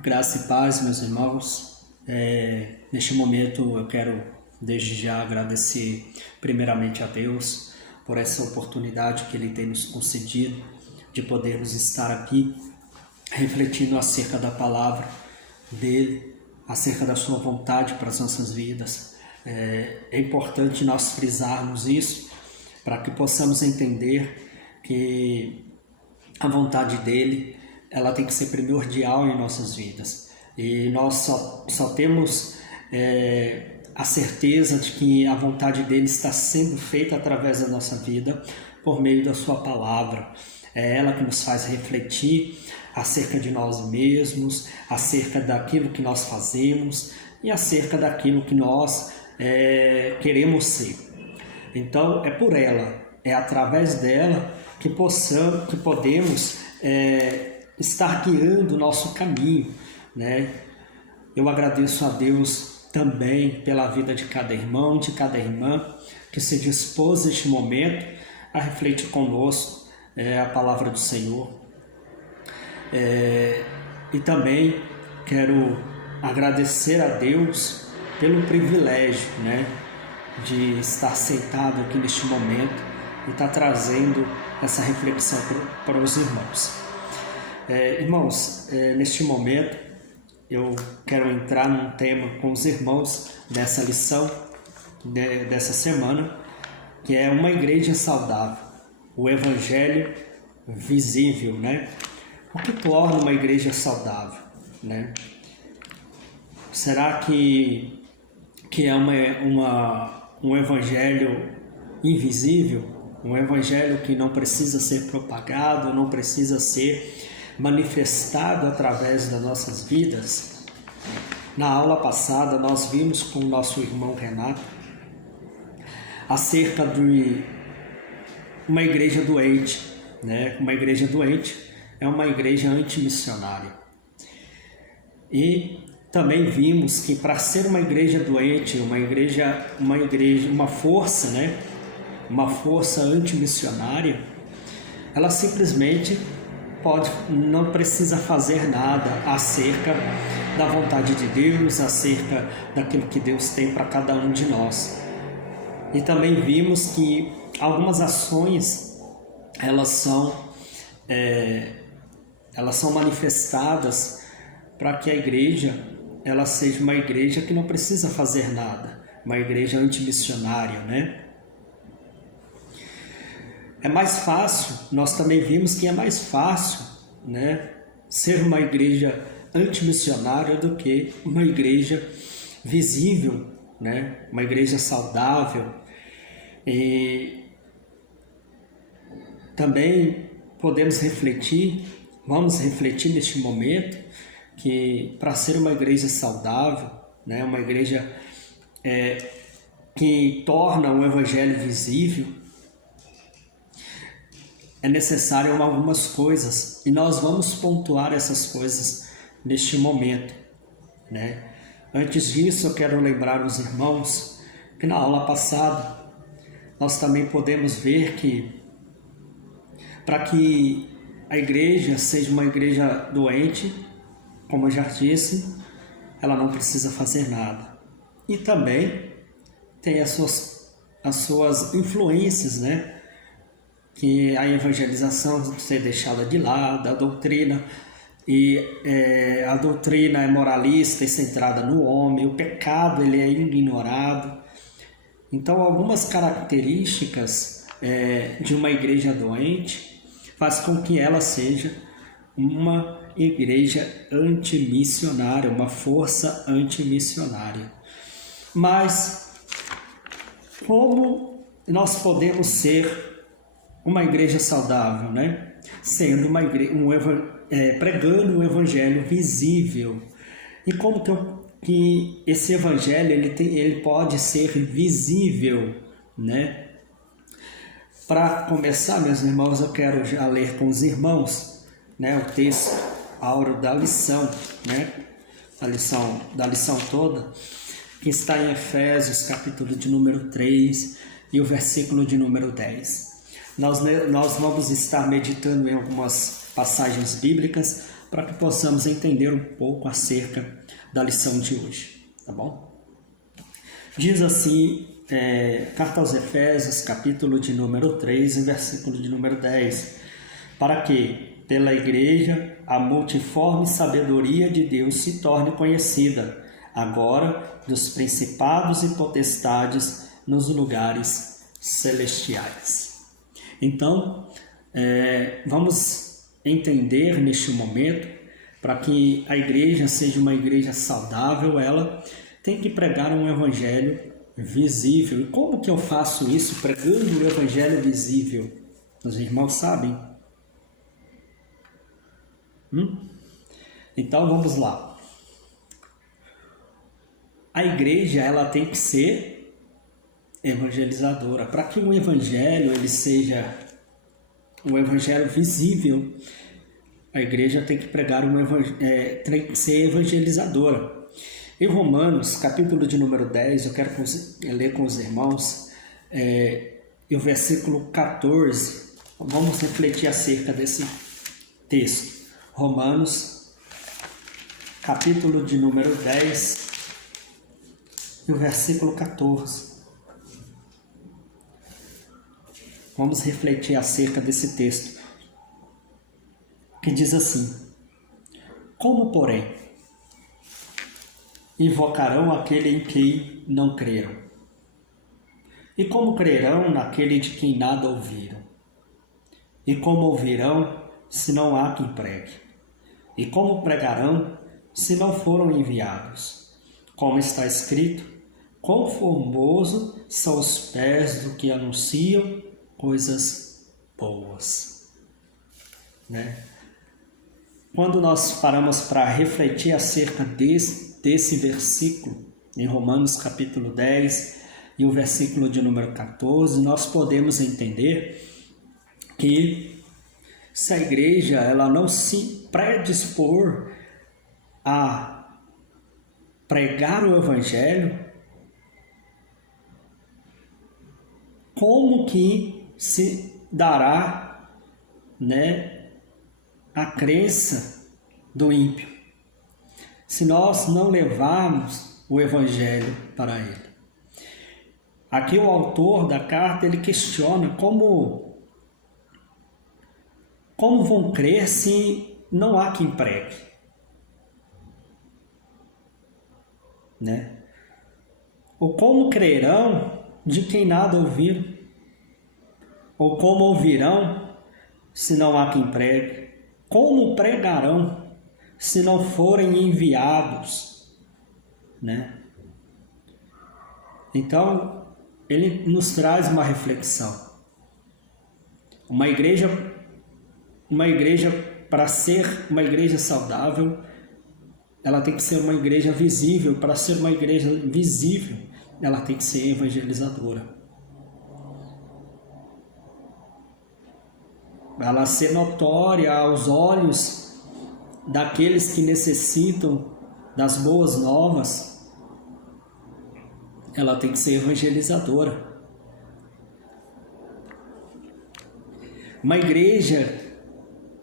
Graça e paz, meus irmãos. Neste momento eu quero desde já agradecer primeiramente a Deus por essa oportunidade que Ele tem nos concedido de podermos estar aqui refletindo acerca da palavra dEle, acerca da sua vontade para as nossas vidas. É importante nós frisarmos isso para que possamos entender que a vontade dEle ela tem que ser primordial em nossas vidas. E nós só temos a certeza de que a vontade dele está sendo feita através da nossa vida por meio da sua palavra. É ela que nos faz refletir acerca de nós mesmos, acerca daquilo que nós fazemos e acerca daquilo que nós queremos ser. Então é por ela, é através dela que podemos estar guiando o nosso caminho, né? Eu agradeço a Deus também pela vida de cada irmão, de cada irmã que se dispôs neste momento a refletir conosco a palavra do Senhor. E também quero agradecer a Deus pelo privilégio, né, de estar sentado aqui neste momento e estar trazendo essa reflexão para os irmãos. Irmãos, neste momento eu quero entrar num tema com os irmãos dessa lição, dessa semana, que é uma igreja saudável, o evangelho visível, né? O que torna uma igreja saudável, né? Será que é um evangelho invisível, um evangelho que não precisa ser propagado, não precisa ser manifestado através das nossas vidas? Na aula passada nós vimos com o nosso irmão Renato acerca de uma igreja doente, né? Uma igreja doente é uma igreja antimissionária. E também vimos que para ser uma igreja doente, uma força, né? Uma força antimissionária, ela simplesmente não precisa fazer nada acerca da vontade de Deus, acerca daquilo que Deus tem para cada um de nós. E também vimos que algumas ações elas são manifestadas para que a igreja ela seja uma igreja que não precisa fazer nada, uma igreja antimissionária, né? É mais fácil, nós também vimos que é mais fácil, né, ser uma igreja antimissionária do que uma igreja visível, né, uma igreja saudável. E também vamos refletir neste momento que para ser uma igreja saudável, né, uma igreja que torna o evangelho visível, é necessário algumas coisas, e nós vamos pontuar essas coisas neste momento, né? Antes disso, eu quero lembrar os irmãos que na aula passada nós também podemos ver que para que a igreja seja uma igreja doente, como eu já disse, ela não precisa fazer nada. E também tem as suas influências, né? Que a evangelização ser deixada de lado, a doutrina é moralista e centrada no homem, o pecado ele é ignorado. Então, algumas características de uma igreja doente faz com que ela seja uma igreja antimissionária, uma força antimissionária. Mas como nós podemos ser uma igreja saudável, né? Sendo uma igreja, pregando um evangelho visível. E como que esse evangelho ele pode ser visível, né? Para começar, meus irmãos, eu quero já ler com os irmãos, né, o texto áureo da lição, né? Da lição toda, que está em Efésios, capítulo de número 3 e o versículo de número 10. Nós vamos estar meditando em algumas passagens bíblicas para que possamos entender um pouco acerca da lição de hoje, tá bom? Diz assim, carta aos Efésios, capítulo de número 3, e versículo de número 10, para que, pela igreja, a multiforme sabedoria de Deus se torne conhecida, agora dos principados e potestades nos lugares celestiais. Então, vamos entender neste momento, para que a igreja seja uma igreja saudável, ela tem que pregar um evangelho visível. E como que eu faço isso pregando o evangelho visível? Os irmãos sabem? Então vamos lá. A igreja ela tem que ser evangelizadora. Para que o evangelho ele seja um evangelho visível, a igreja tem que pregar tem que ser evangelizadora. Em Romanos, capítulo de número 10, eu quero ler com os irmãos, o versículo 14. Vamos refletir acerca desse texto. Romanos, capítulo de número 10, e o versículo 14. Vamos refletir acerca desse texto, que diz assim: como, porém, invocarão aquele em quem não creram? E como crerão naquele de quem nada ouviram? E como ouvirão, se não há quem pregue? E como pregarão, se não foram enviados? Como está escrito: quão formoso são os pés do que anunciam coisas boas. Né? Quando nós paramos para refletir acerca desse versículo, em Romanos capítulo 10 e o versículo de número 14, nós podemos entender que se a igreja ela não se predispor a pregar o evangelho, como que se dará, né, a crença do ímpio, se nós não levarmos o evangelho para ele? Aqui o autor da carta ele questiona como vão crer se não há quem pregue, né? Ou como crerão de quem nada ouviram? Ou como ouvirão se não há quem pregue? Como pregarão se não forem enviados, né? Então, ele nos traz uma reflexão. Uma igreja para ser uma igreja saudável, ela tem que ser uma igreja visível. Para ser uma igreja visível, ela tem que ser evangelizadora. Ela ser notória aos olhos daqueles que necessitam das boas novas, ela tem que ser evangelizadora. Uma igreja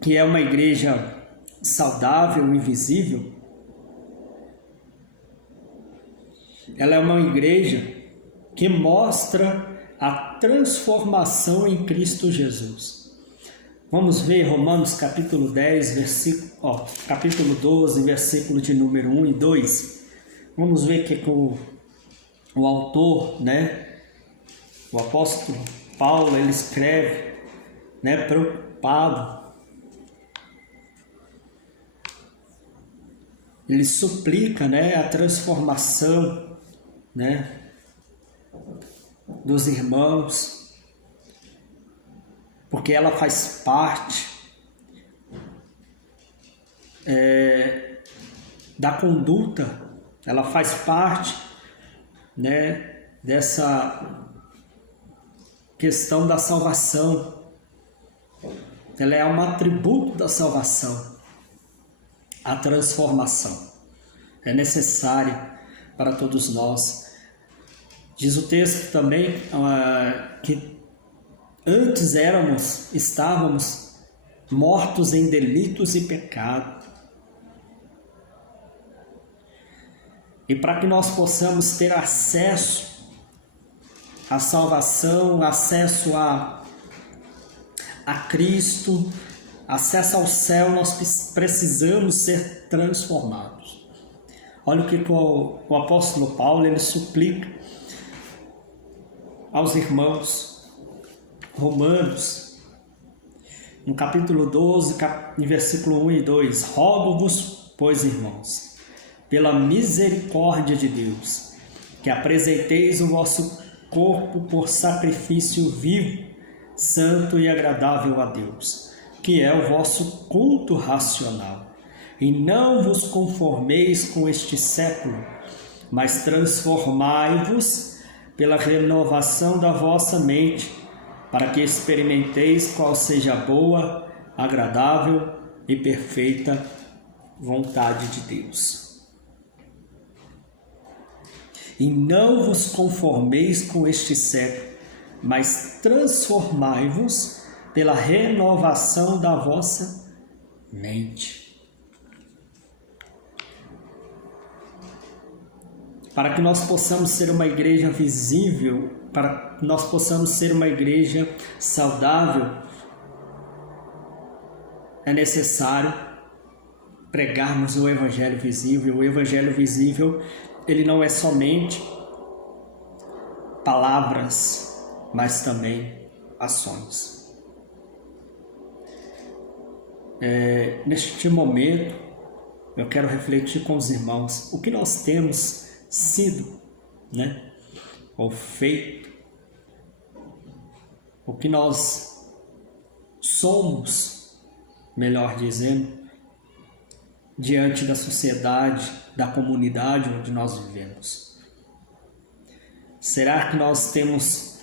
que é uma igreja saudável e visível, ela é uma igreja que mostra a transformação em Cristo Jesus. Vamos ver Romanos capítulo 10, capítulo 12, versículo de número 1 e 2. Vamos ver que o autor, né, o apóstolo Paulo, ele escreve, né, preocupado. Ele suplica, né, a transformação, né, dos irmãos, porque ela faz parte da conduta, ela faz parte, né, dessa questão da salvação. Ela é um atributo da salvação, a transformação. É necessária para todos nós. Diz o texto também que antes estávamos mortos em delitos e pecado. E para que nós possamos ter acesso à salvação, acesso a Cristo, acesso ao céu, nós precisamos ser transformados. Olha o que o apóstolo Paulo ele suplica aos irmãos romanos, no capítulo 12, versículo 1 e 2. Rogo-vos, pois, irmãos, pela misericórdia de Deus, que apresenteis o vosso corpo por sacrifício vivo, santo e agradável a Deus, que é o vosso culto racional. E não vos conformeis com este século, mas transformai-vos pela renovação da vossa mente, para que experimenteis qual seja a boa, agradável e perfeita vontade de Deus. E não vos conformeis com este século, mas transformai-vos pela renovação da vossa mente. Para que nós possamos ser uma igreja visível, para que nós possamos ser uma igreja saudável, é necessário pregarmos o Evangelho visível. O Evangelho visível, ele não é somente palavras, mas também ações. Neste momento, eu quero refletir com os irmãos o que nós temos sido, ou feito, o que nós somos, melhor dizendo, diante da sociedade, da comunidade onde nós vivemos. Será que nós temos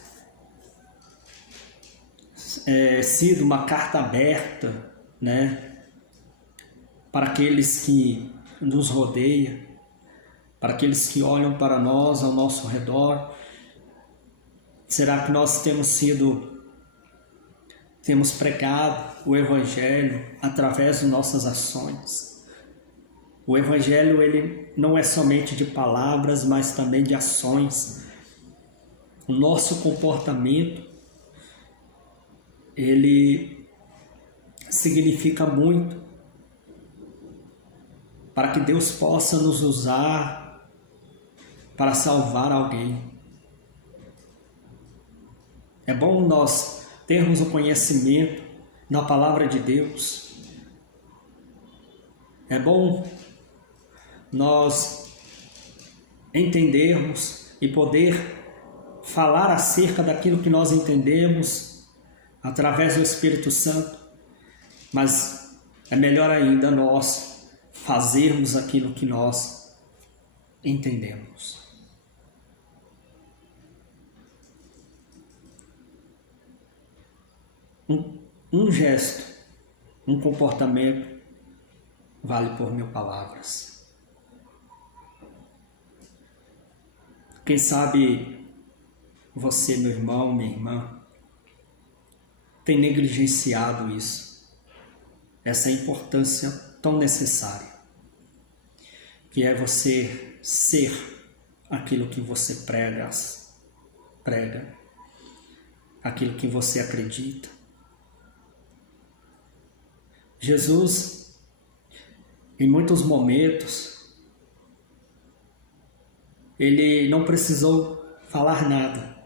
sido uma carta aberta, para aqueles que nos rodeiam, para aqueles que olham para nós ao nosso redor? Será que nós temos pregado o Evangelho através de nossas ações? O Evangelho ele não é somente de palavras, mas também de ações. O nosso comportamento ele significa muito para que Deus possa nos usar para salvar alguém. É bom nós termos o conhecimento na palavra de Deus. É bom nós entendermos e poder falar acerca daquilo que nós entendemos através do Espírito Santo, mas é melhor ainda nós fazermos aquilo que nós entendemos. Um gesto, um comportamento vale por 1000 palavras. Quem sabe você, meu irmão, minha irmã, tem negligenciado isso, essa importância tão necessária, que é você ser aquilo que você prega, aquilo que você acredita. Jesus, em muitos momentos, ele não precisou falar nada.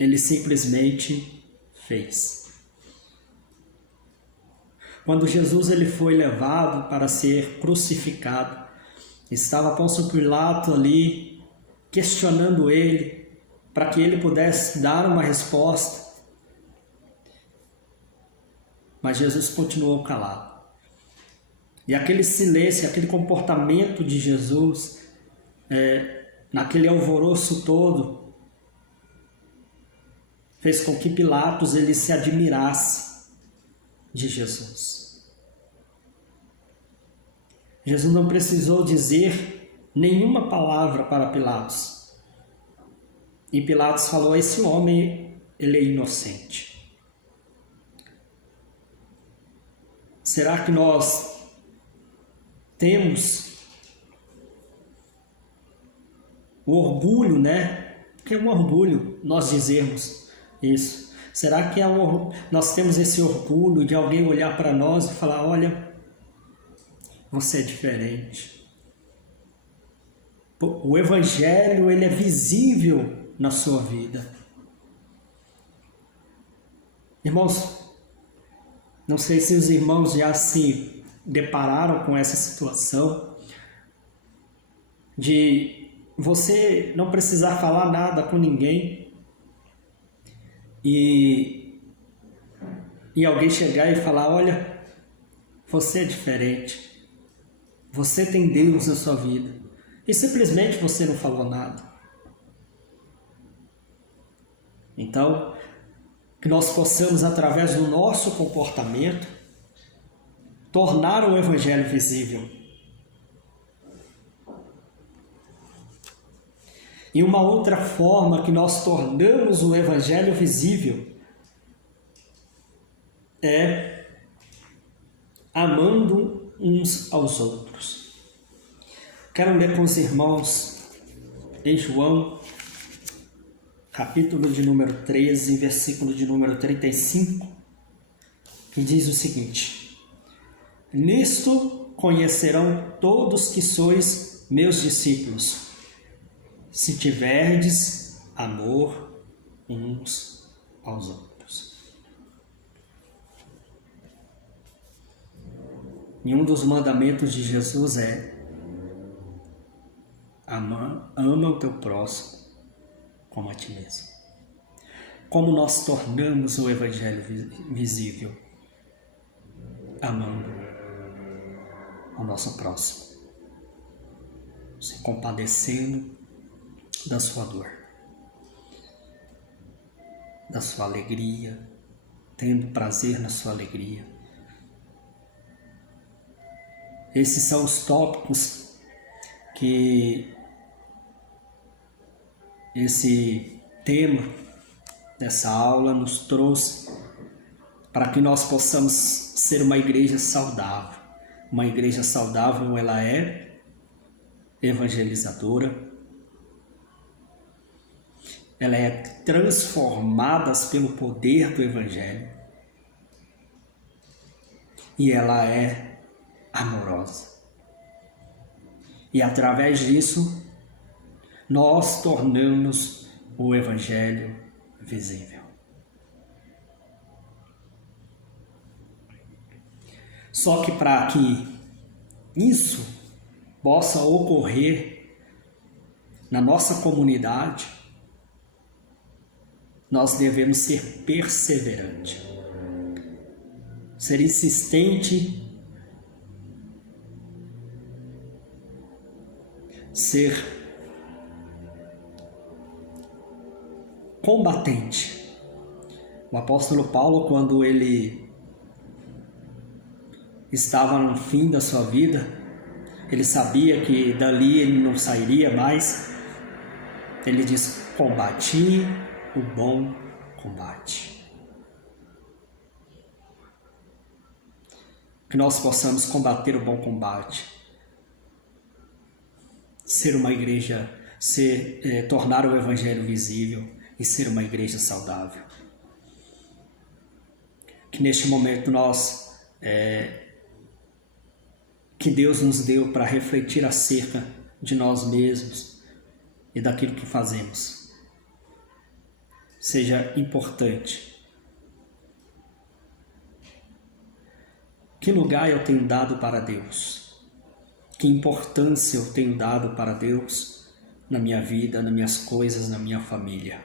Ele simplesmente fez. Quando Jesus ele foi levado para ser crucificado, estava Pôncio Pilato ali questionando ele para que ele pudesse dar uma resposta. Mas Jesus continuou calado. E aquele silêncio, aquele comportamento de Jesus, naquele alvoroço todo, fez com que Pilatos ele se admirasse de Jesus. Jesus não precisou dizer nenhuma palavra para Pilatos. E Pilatos falou: esse homem, ele é inocente. Será que nós temos O orgulho, né? Que é um orgulho nós dizermos isso. Será que nós temos esse orgulho de alguém olhar para nós e falar, olha, você é diferente. O Evangelho, ele é visível na sua vida. Irmãos, não sei se os irmãos já se depararam com essa situação de você não precisar falar nada com ninguém e alguém chegar e falar, olha, você é diferente, você tem Deus na sua vida, e simplesmente você não falou nada. Então, que nós possamos, através do nosso comportamento, tornar o Evangelho visível. E uma outra forma que nós tornamos o Evangelho visível é amando uns aos outros. Quero ler com os irmãos em João, capítulo de número 13, versículo de número 35, que diz o seguinte: nisto conhecerão todos que sois meus discípulos, se tiverdes amor uns aos outros. E um dos mandamentos de Jesus é: ama o teu próximo como a ti mesmo. Como nós tornamos o Evangelho visível? Amando ao nosso próximo, se compadecendo da sua dor, da sua alegria, tendo prazer na sua alegria. Esses são os tópicos que esse tema dessa aula nos trouxe para que nós possamos ser uma igreja saudável. Uma igreja saudável, ela é evangelizadora, ela é transformada pelo poder do Evangelho e ela é amorosa. E através disso, nós tornamos o Evangelho visível. Só que para que isso possa ocorrer na nossa comunidade, nós devemos ser perseverantes, ser insistente, ser combatente. O apóstolo Paulo, quando ele estava no fim da sua vida, ele sabia que dali ele não sairia mais. Ele diz: combati o bom combate. Que nós possamos combater o bom combate, ser uma igreja, tornar o Evangelho visível e ser uma igreja saudável. Que neste momento que Deus nos deu para refletir acerca de nós mesmos e daquilo que fazemos seja importante. Que lugar eu tenho dado para Deus? Que importância eu tenho dado para Deus na minha vida, nas minhas coisas, na minha família?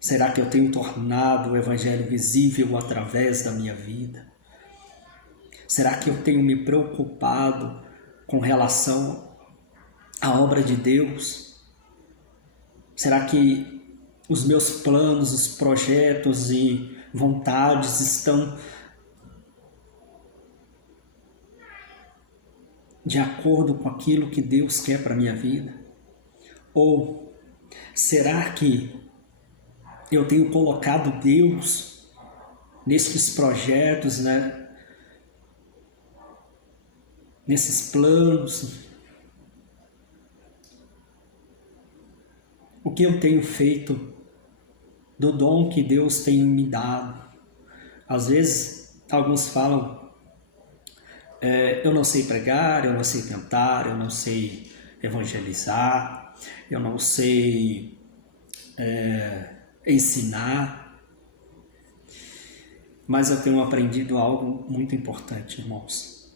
Será que eu tenho tornado o Evangelho visível através da minha vida? Será que eu tenho me preocupado com relação à obra de Deus? Será que os meus planos, os projetos e vontades estão de acordo com aquilo que Deus quer para a minha vida? Ou será que eu tenho colocado Deus nesses projetos, nesses planos, o que eu tenho feito do dom que Deus tem me dado. Às vezes, alguns falam, eu não sei pregar, eu não sei cantar, eu não sei evangelizar, eu não sei ensinar. Mas eu tenho aprendido algo muito importante, irmãos.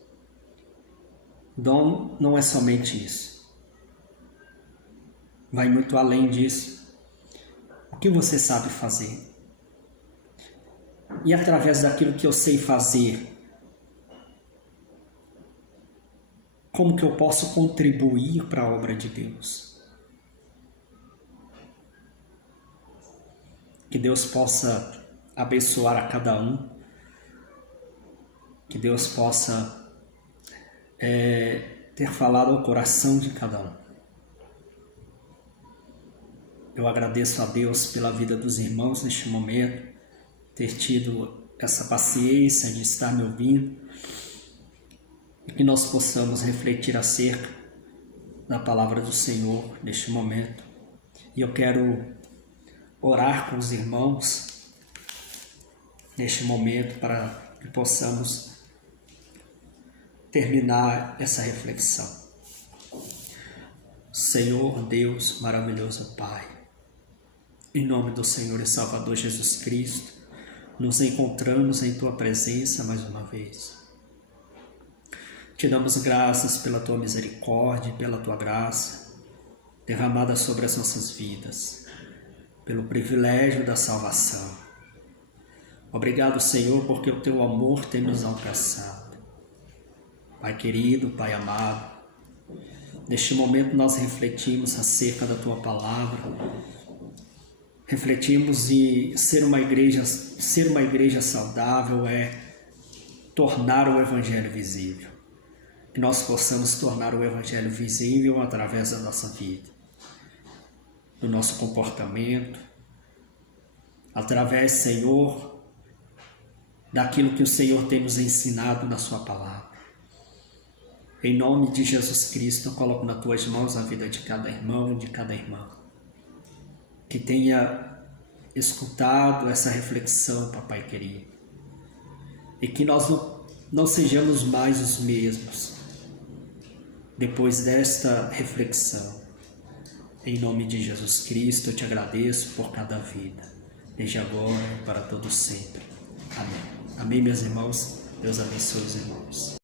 Dom não é somente isso. Vai muito além disso. O que você sabe fazer? E através daquilo que eu sei fazer, como que eu posso contribuir para a obra de Deus? Que Deus possa abençoar a cada um, que Deus possa ter falado ao coração de cada um. Eu agradeço a Deus pela vida dos irmãos neste momento, ter tido essa paciência de estar me ouvindo, e que nós possamos refletir acerca da palavra do Senhor neste momento. E eu quero orar com os irmãos neste momento para que possamos terminar essa reflexão. Senhor Deus, maravilhoso Pai, em nome do Senhor e Salvador Jesus Cristo, nos encontramos em Tua presença mais uma vez. Te damos graças pela Tua misericórdia e pela Tua graça derramada sobre as nossas vidas, pelo privilégio da salvação. Obrigado, Senhor, porque o Teu amor tem nos alcançado. Pai querido, Pai amado, neste momento nós refletimos acerca da Tua palavra, refletimos e ser uma igreja saudável é tornar o Evangelho visível. Que nós possamos tornar o Evangelho visível através da nossa vida, do nosso comportamento, através, Senhor, daquilo que o Senhor tem nos ensinado na Sua palavra. Em nome de Jesus Cristo, eu coloco nas Tuas mãos a vida de cada irmão e de cada irmã, que tenha escutado essa reflexão, Papai querido, e que nós não sejamos mais os mesmos depois desta reflexão. Em nome de Jesus Cristo, eu te agradeço por cada vida, desde agora e para todo sempre. Amém. Amém, meus irmãos. Deus abençoe os irmãos.